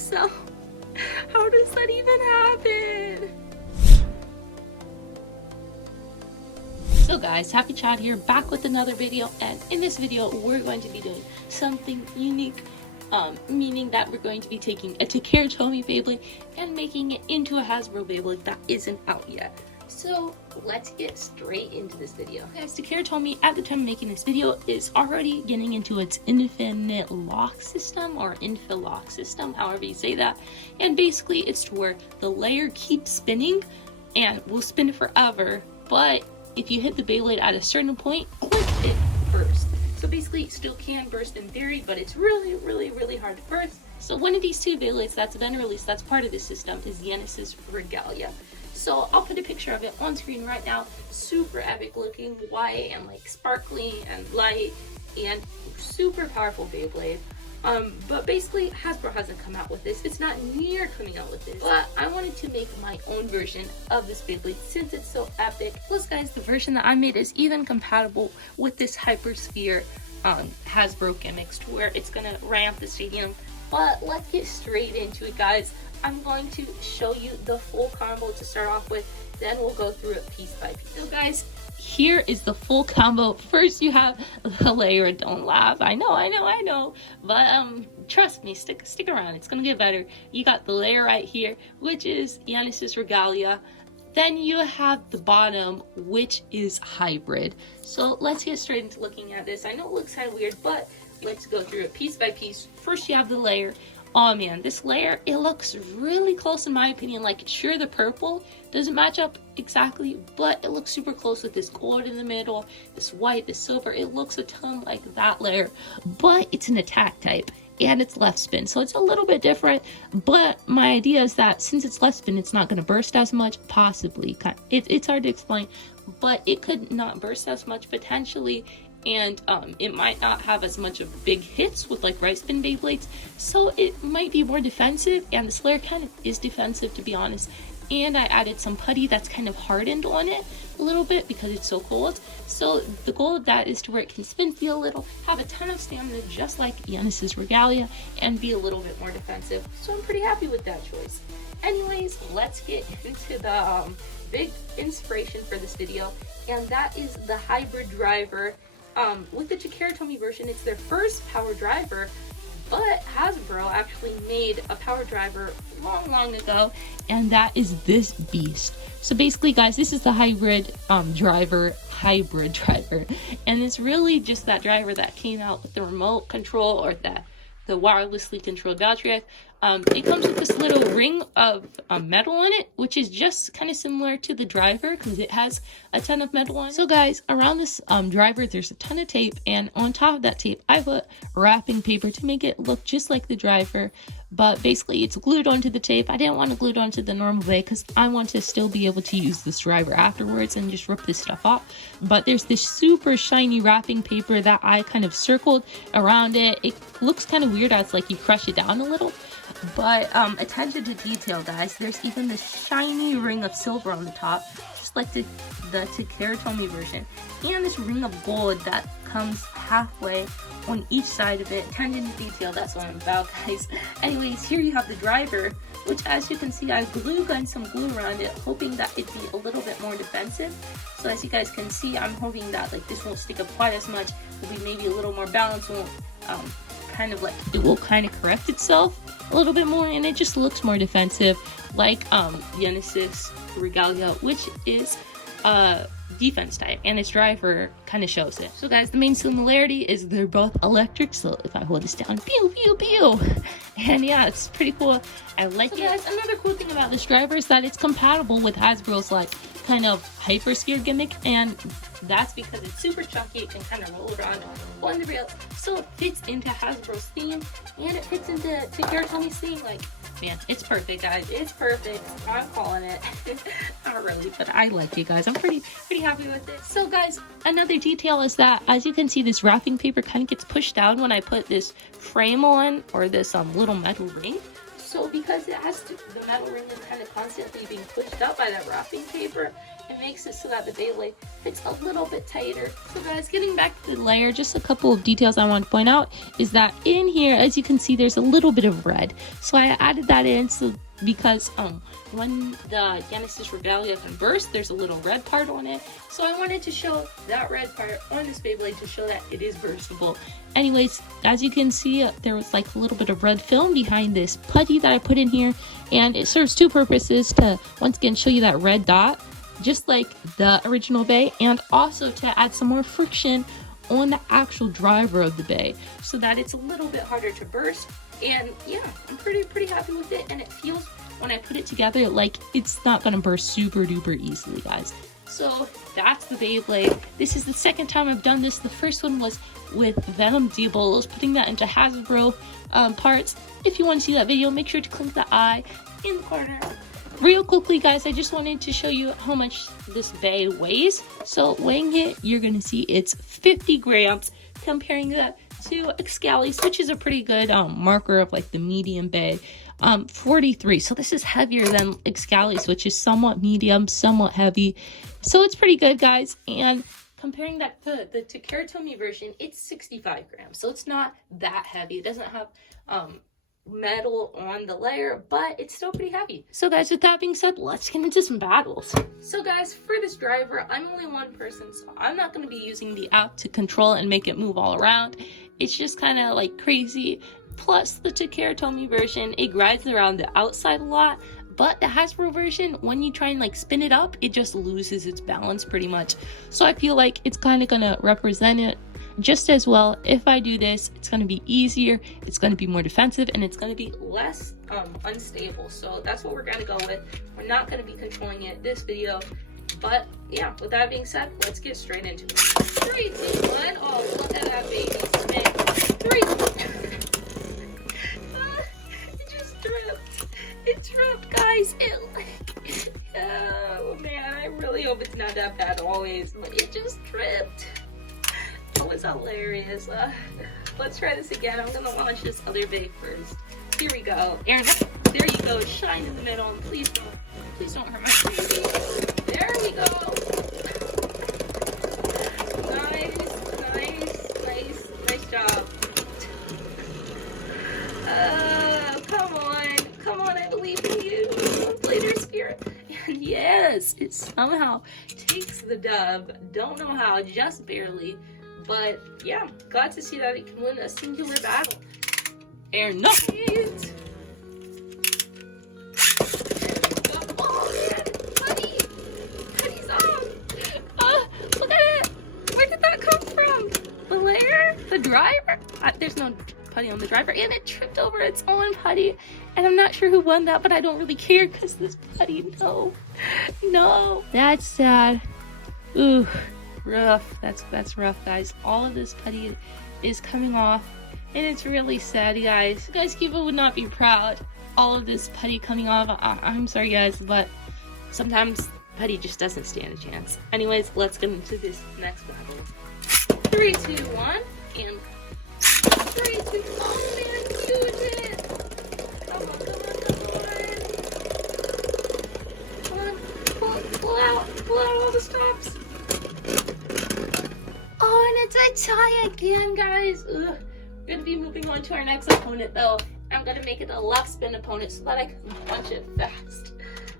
myself. How does that even happen? So guys, Happy Chad here, back with another video, and in this video we're going to be doing something unique, meaning that we're going to be taking a Takara Tomy Beyblade and making it into a Hashbro Beyblade that isn't out yet. So let's get straight into this video. Guys, Takara Tomy at the time of making this video is already getting into its infinite lock system, or infill lock system, however you say that. And basically it's to where the layer keeps spinning and will spin forever, but if you hit the Beyblade at a certain point, click, it bursts. So basically it still can burst in theory, but it's really hard to burst. So one of these two Beyblades that's been released that's part of this system is Genesis Regalia. So I'll put a picture of it on screen right now. Super epic looking, white and like sparkly and light, and super powerful Beyblade. But basically Hasbro hasn't come out with this. It's not near coming out with this. But I wanted to make my own version of this Beyblade since it's so epic. Plus guys, the version that I made is even compatible with this Hypersphere Hasbro gimmicks, to where it's gonna ramp the stadium. But let's get straight into it, guys. I'm going to show you the full combo to start off with, then we'll go through it piece by piece. So guys, here is the full combo. First you have the layer. Don't laugh, I know, but trust me, stick around, it's gonna get better. You got the layer right here, which is Genesis Regalia. Then you have the bottom, which is hybrid. So let's get straight into looking at this. I know it looks kind of weird, but let's go through it piece by piece. First you have the layer. Oh man, this layer, it looks really close in my opinion. Like, sure, the purple doesn't match up exactly, but it looks super close with this gold in the middle, this white, this silver. It looks a ton like that layer, but it's an attack type and it's left spin, so it's a little bit different. But my idea is that since it's left spin, it's not going to burst as much, possibly. It's hard to explain, but it could not burst as much potentially. And it might not have as much of big hits with like right spin Beyblades, so it might be more defensive, and this layer kind of is defensive, to be honest. And I added some putty that's kind of hardened on it a little bit because it's so cold. So the goal of that is to where it can spin, feel a little, have a ton of stamina just like Genesis Regalia, and be a little bit more defensive. So I'm pretty happy with that choice. Anyways, let's get into the big inspiration for this video, and that is the hybrid driver. With the Takara Tomy version, it's their first power driver, but Hasbro actually made a power driver long ago, and that is this beast. So basically guys, this is the hybrid driver, and it's really just that driver that came out with the remote control, or the wirelessly controlled battery. It comes with this little ring of metal on it, which is just kind of similar to the driver because it has a ton of metal on it. So guys, around this driver there's a ton of tape, and on top of that tape I put wrapping paper to make it look just like the driver, but basically it's glued onto the tape. I didn't want to glue it onto the normal way because I want to still be able to use this driver afterwards and just rip this stuff off. But there's this super shiny wrapping paper that I kind of circled around it. It looks kind of weird as like you crush it down a little, but attention to detail, guys. There's even this shiny ring of silver on the top, just like the Takara Tomy version, and this ring of gold that comes halfway on each side of it. Attention to detail, that's what I'm about, guys. Anyways, here you have the driver, which as you can see I glue gunned some glue around it, hoping that it'd be a little bit more defensive. So as you guys can see, I'm hoping that like this won't stick up quite as much, will be maybe a little more balanced, won't kind of like, it will kind of correct itself a little bit more, and it just looks more defensive, like Genesis Regalia, which is defense type, and its driver kind of shows it. So guys, the main similarity is they're both electric, so if I hold this down, pew pew pew, and yeah, it's pretty cool. I like it. Guys, another cool thing about this driver is that it's compatible with Hasbro's like kind of Hypersphere gimmick, and that's because it's super chunky. It can kind of roll around on the rail, so it fits into Hasbro's theme, and it fits into Takara Tomy's theme. Like, man, it's perfect, guys. It's perfect. I'm calling it. Not really, but I like it, guys. I'm pretty happy with it. So guys, another detail is that as you can see, this wrapping paper kind of gets pushed down when I put this frame on, or this little metal ring. So because it has to, the metal ring is kind of constantly being pushed up by that wrapping paper, it makes it so that the Beyblade fits a little bit tighter. So guys, getting back to the layer, just a couple of details I want to point out is that in here, as you can see, there's a little bit of red. So I added that in because when the Genesis Regalia can burst, there's a little red part on it. So I wanted to show that red part on this Beyblade to show that it is burstable. Anyways, as you can see, there was like a little bit of red film behind this putty that I put in here, and it serves two purposes: to once again show you that red dot, just like the original bay, and also to add some more friction on the actual driver of the bay so that it's a little bit harder to burst. And yeah, I'm pretty happy with it, and it feels, when I put it together, like it's not gonna burst super duper easily, guys. So that's the Beyblade. This is the second time I've done this. The first one was with Venom Diabolos, putting that into Hashbro parts. If you want to see that video, make sure to click the eye in the corner. Real quickly, guys, I just wanted to show you how much this bay weighs. So weighing it, you're gonna see it's 50 grams, comparing that to Excali's, which is a pretty good marker of like the medium bay, 43. So this is heavier than Excali's, which is somewhat medium, somewhat heavy. So it's pretty good, guys. And comparing that to the Takeratomi version, it's 65 grams. So it's not that heavy. It doesn't have metal on the layer, but it's still pretty heavy. So guys, with that being said, let's get into some battles. So guys, for this driver, I'm only one person, so I'm not going to be using the app to control and make it move all around. It's just kind of like crazy. Plus the Takeratomi version, it glides around the outside a lot, but the Hashbro version, when you try and like spin it up, it just loses its balance pretty much. So I feel like it's kind of gonna represent it just as well. If I do this, it's going to be easier, it's going to be more defensive, and it's going to be less unstable. So that's what we're going to go with. We're not going to be controlling it this video, but yeah, with that being said, let's get straight into it. 3, 2, 1. Oh, look at that baby spin. 3, 2. It just tripped. It tripped, guys. Oh man, I really hope it's not that bad always, but it just tripped. That was hilarious. Let's try this again. I'm gonna launch this other bay first. Here we go. Aaron, there you go. Shine in the middle. Please don't hurt my baby. There we go. Nice job. Come on, I believe in you. Blader spirit. And yes, it somehow takes the dub. Don't know how, just barely. But yeah, glad to see that it can win a singular battle. And no! Oh man, Putty's on! Look at it! Where did that come from? The layer? The driver? There's no putty on the driver, and it tripped over its own putty. And I'm not sure who won that, but I don't really care because this putty, no. That's sad. Ooh. Rough. That's rough, guys. All of this putty is coming off, and it's really sad, guys. Kiva would not be proud. All of this putty coming off. I'm sorry, guys, but sometimes putty just doesn't stand a chance. Anyways, let's get into this next battle. 3, 2, 1, and 3, 2. Oh man, use it! Come on. Pull out all the stops. Oh, and it's a tie again, guys. Ugh. We're going to be moving on to our next opponent, though. I'm going to make it a left spin opponent so that I can launch it fast.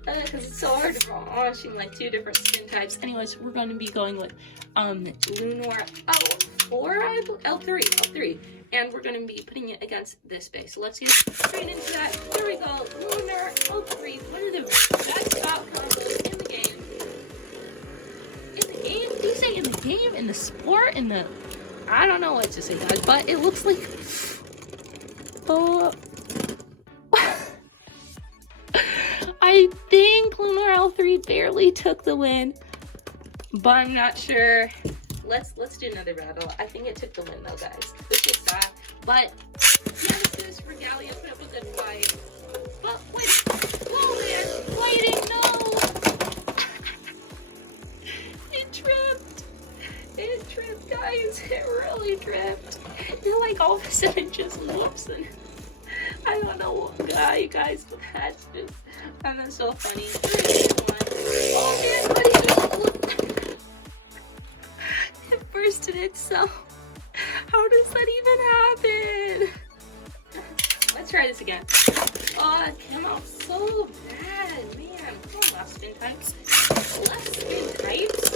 Because it's so hard to launching like 2 different spin types. Anyways, we're going to be going with Luinor L4, L3. And we're going to be putting it against this base. So let's get straight into that. Here we go. Luinor L3, one of the best stop combos in the game. Do you say in the game, in the sport, in the... I don't know what to say, guys, but it looks like... Oh... I think Luinor L3 barely took the win, but I'm not sure. Let's do another battle. I think it took the win, though, guys. Which is sad, but Genesis Regalia put up a good fight. But wait, oh man, waiting, no! It tripped, guys. It really tripped. It like all of a sudden just whoops, and I don't know what guys, but that's just, and that's so funny. 3, 2, 1. Oh man, buddy just it. So how does that even happen? Let's try this again. Oh, it came out so bad, man. Come on, left spin types. Left spin types?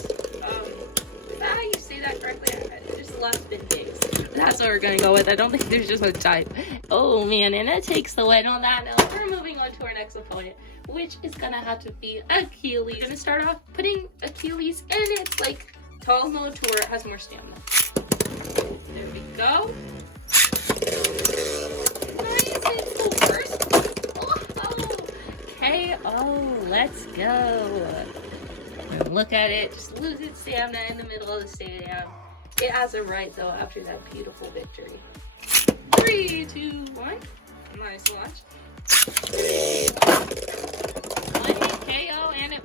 Is that how you say that correctly? Just left spin things. That's what we're gonna go with. I don't think there's just a type. Oh man, and it takes the win on that note. We're moving on to our next opponent, which is gonna have to be Achilles. We're gonna start off putting Achilles in its like tall mode to where it has more stamina. There we go. KO, let's go. And look at it, just lose its stamina in the middle of the stadium. It has a right though after that beautiful victory. 3, 2, 1. Nice launch. 1 KO and it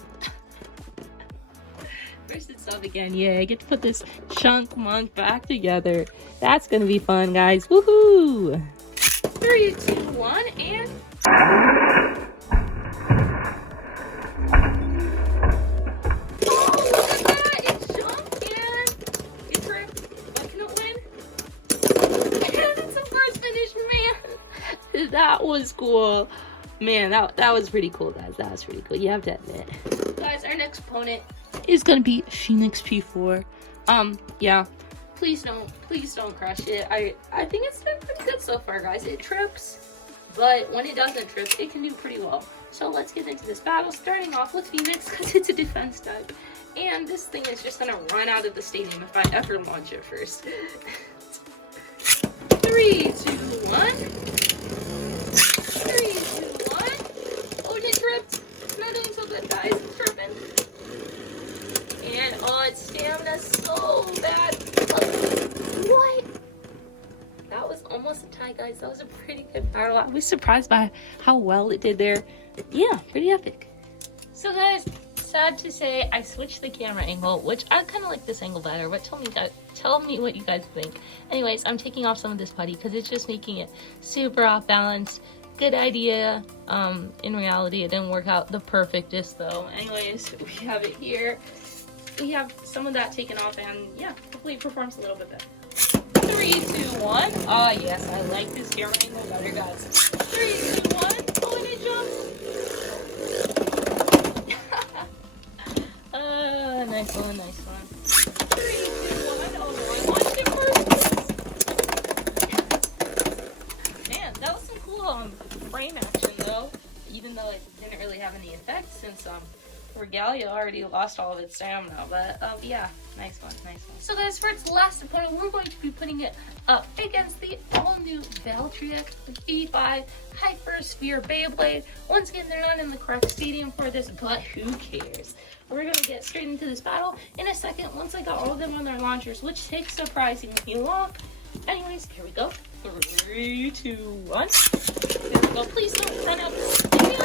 first it's up again. Yeah, I get to put this chunk monk back together. That's gonna be fun, guys. Woohoo! 3, 2, 1, and that was cool, man. That was pretty cool, guys. That was pretty cool, you have to admit. Guys, our next opponent is gonna be Phoenix P4. Yeah, please don't crush it. I think it's been pretty good so far, guys. It trips, but when it doesn't trip, it can do pretty well. So let's get into this battle, starting off with Phoenix because it's a defense type, and this thing is just gonna run out of the stadium if I ever launch it first. 3, 2, 1. 3, 2, 1. Oh, it tripped. It's not doing so good, guys. It's tripping. And oh, its stamina's so bad. What? That was almost a tie, guys. That was a pretty good battle. I was surprised by how well it did there. Yeah, pretty epic. So, guys, sad to say, I switched the camera angle, which I kind of like this angle better, but tell me what you guys think. Anyways, I'm taking off some of this putty because it's just making it super off balance. Good idea. In reality, it didn't work out the perfectest though. Anyways, we have it here. We have some of that taken off, and yeah, hopefully it performs a little bit better. 3, 2, 1. Oh yes, I like this camera angle better, guys. 3, 2, 1. Oh, and it jumped. Nice one, nice one. 3, 2, 1. Oh, I launched it first. Man, that was some cool frame action though, even though it didn't really have any effect since Regalia already lost all of its stamina. But yeah, nice one, nice one. So guys, for its last opponent, we're going to be putting it up against the all-new Valtryek V5 Hypersphere Beyblade. Once again, they're not in the correct stadium for this, but who cares? We're gonna get straight into this battle in a second once I got all of them on their launchers, which takes surprisingly long. Anyways, here we go. 3, 2, 1. There we go. Please don't run out the stadium.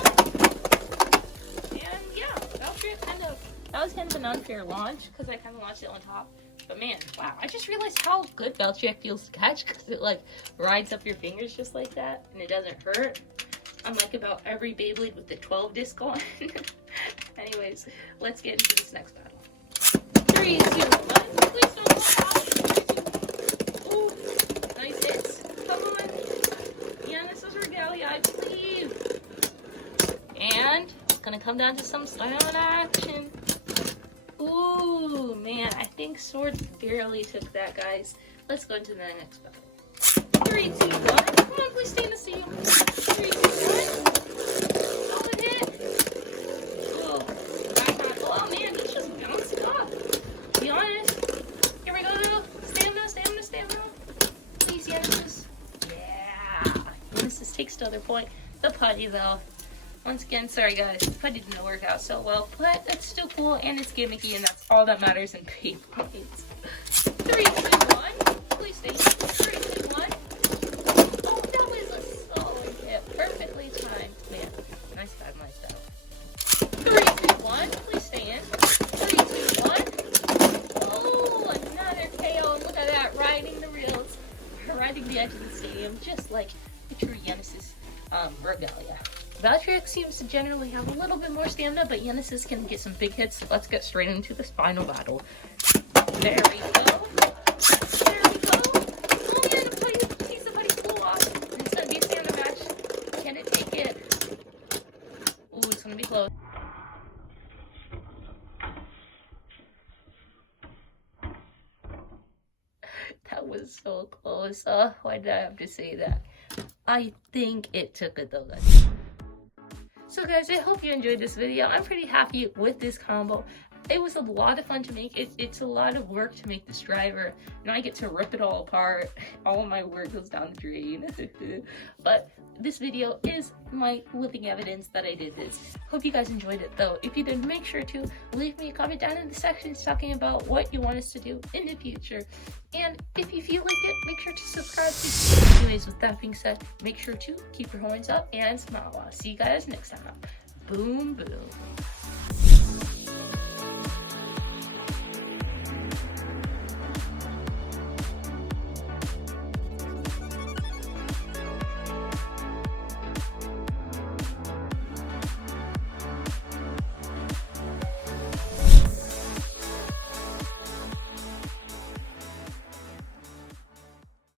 And yeah, that was kind of an unfair launch because I kind of launched it on top. But man, wow, I just realized how good Valtryek feels to catch because it like rides up your fingers just like that and it doesn't hurt. Unlike about every Beyblade with the 12 disc on. Anyways, let's get into this next battle. 3, 2, 1. Please don't go out. 3, 2. Ooh, nice hits. Come on. Yeah, this is Regalia, I believe. And it's gonna come down to some style and action. Ooh, man, I think Sword barely took that, guys. Let's go into the next battle. 3, 2, 1. Come on, please stay in the stadium. 3, 2, 1. Solid hit. Oh, oh man, he's just bouncing off. To be honest. Here we go, though. Stamina, stamina, stamina. Please, Genesis. Yeah. Genesis takes the other point. The putty, though. Once again, sorry guys, the putty didn't work out so well, but it's still cool and it's gimmicky, and that's all that matters in Beyblades. 3, 2, 1. Please stay. 3, 2, 1. Oh, that was a solid hit. Perfectly timed. Man, nice dive, nice dive. 3, 2, 1. Please stay in. 3, 2, 1. Oh, another KO. Look at that, riding the rails, riding the edge of the stadium, just like the true Genesis Regalia. Valtryek seems to generally have a little bit more stamina, but Genesis can get some big hits. Let's get straight into this final battle. There we go. That was so close. Why did I have to say that? I think it took it though, guys. So guys, I hope you enjoyed this video. I'm pretty happy with this combo. It was a lot of fun to make. It's a lot of work to make this driver, and I get to rip it all apart. All of my work goes down the drain. But this video is my living evidence that I did this. Hope you guys enjoyed it though. If you did, make sure to leave me a comment down in the section talking about what you want us to do in the future. And if you feel like it, make sure to subscribe. Anyways, with that being said, make sure to keep your horns up and smile. I'll see you guys next time. Boom, boom.